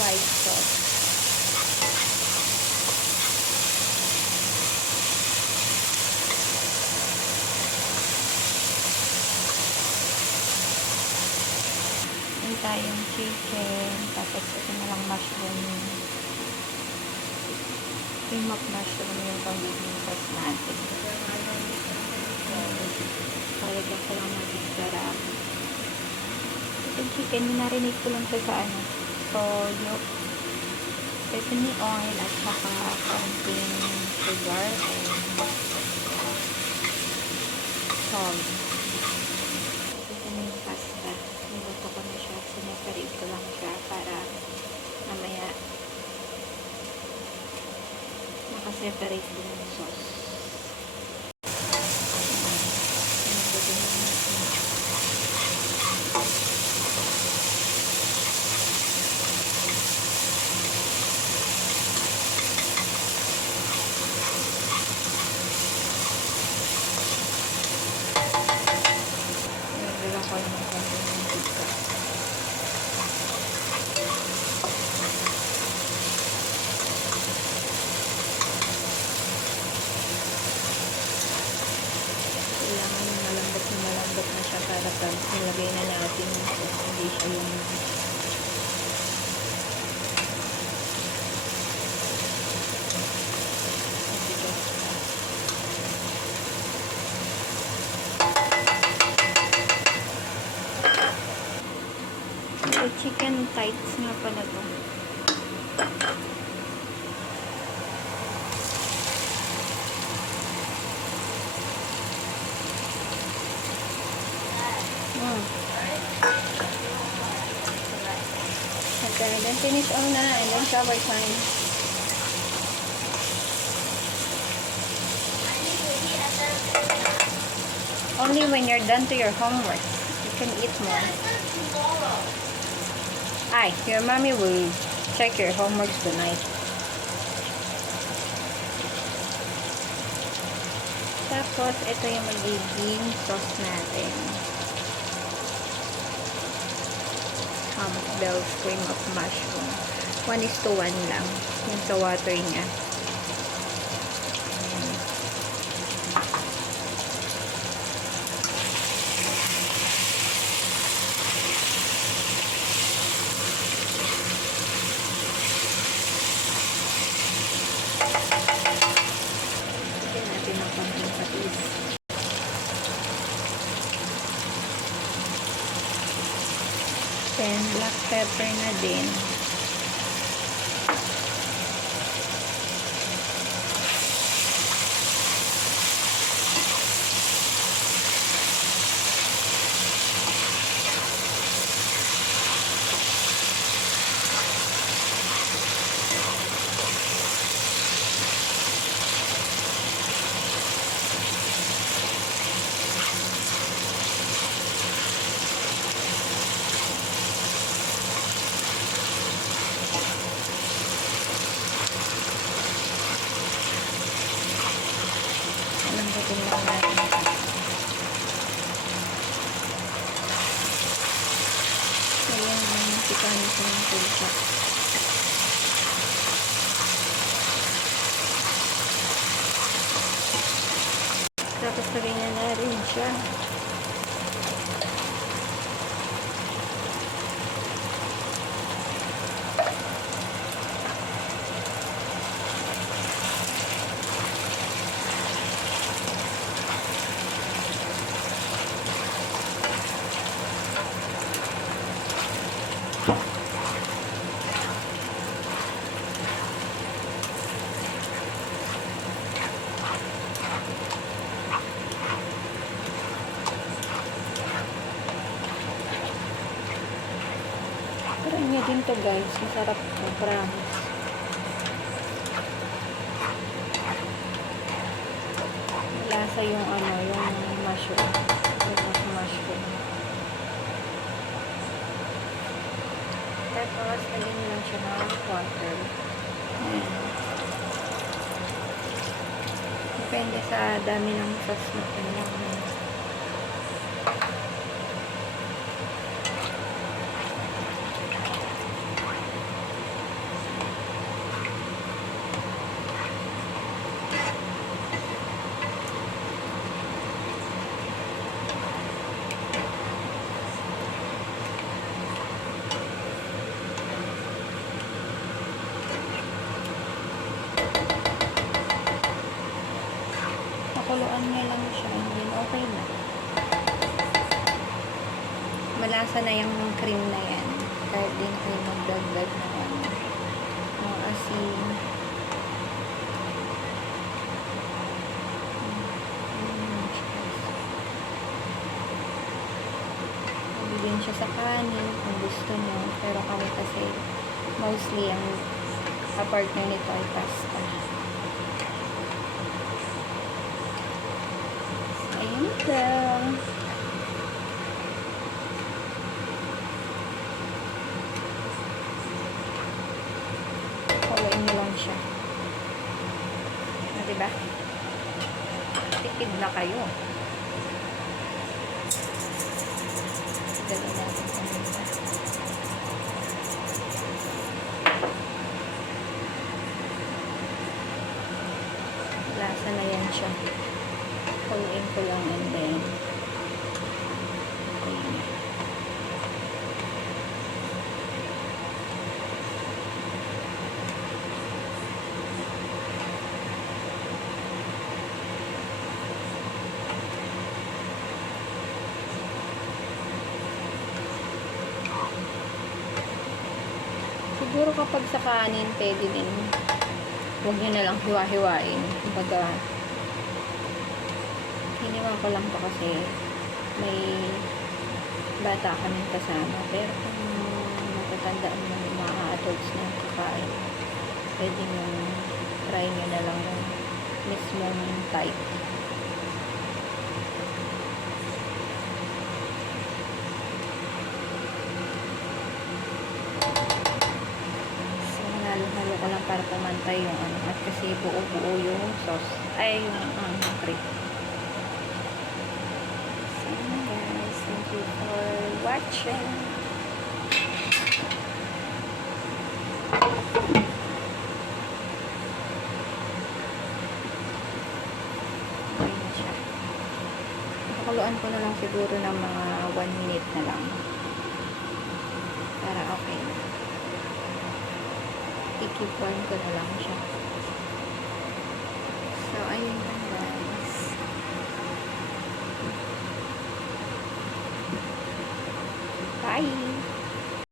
white sauce. May tayong chicken, tapos ito na lang mushroom. Cream of mushroom yung pang-giving sauce natin. Palagyan ko lang maging sarap. Itong chicken, minarinate ko lang siya sa toyo, sesame oil, at saka konting sugar and salt. Ito na yung pasta. Niluto ko na siya. Sineparate ko lang siya para mamaya nakaseparate din yung sauce. Nagdala ko yung konting mantika. Kailangan malambot na siya para pag nilagay na natin yung sauce, hindi siya yung matigas pa. So, chicken tights nga pala to. Okay, then finish all na and then shower time. Only when you're done to your homework, you can eat more. Your mommy will check your homework tonight. Tapos, ito yung magiging sauce natin. Campbell's cream of mushroom. 1:1 lang. Yung sa water niya. Lagyan natin ng konting patis. Then, black pepper na din. Lambutin lang natin. Ayan, masikanin ko ng pulsa. Tapos lagay na rin siya. Try nyo din to guys. Masarap to. Promise. Lasa yung yung mushroom. Yung mushroom. Tapos, lagyan nyo lang siya ng water. Ayan. Depende sa dami ng sauce na kailangan. Pakuluan niya lang siya and then okay na. Malasa na yung cream na yan. Kahit din kayo magdagdag ng asin. Din siya sa kanin kung gusto nyo. Pero kami kasi mostly ang partner nito ay pasta. Ayun daw. Hawain nyo lang siya. Diba? Tipid na kayo. Dala natin sa mesa. Lasa na yan siya. Haluin ko lang and then okay na. Siguro kapag sa kanin, pwede din. Huwag nyo na lang hiwa-hiwain. Kumbaga, hiniwa ko lang to kasi may bata kaming kasama. Pero kung matatandaan mo yung mga adults na kakain, pwede nyo try nyo na lang yung mismong type. Halo ko lang para pumantay yung ano, at kasi buo-buo yung sauce ay yung cream. So guys, thank you for watching. Okay na siya. Pakuluan ko na lang siguro ng mga 1 minute na lang para okay na. I-keep-warm ko na lang siya. So, ayun na guys. Bye!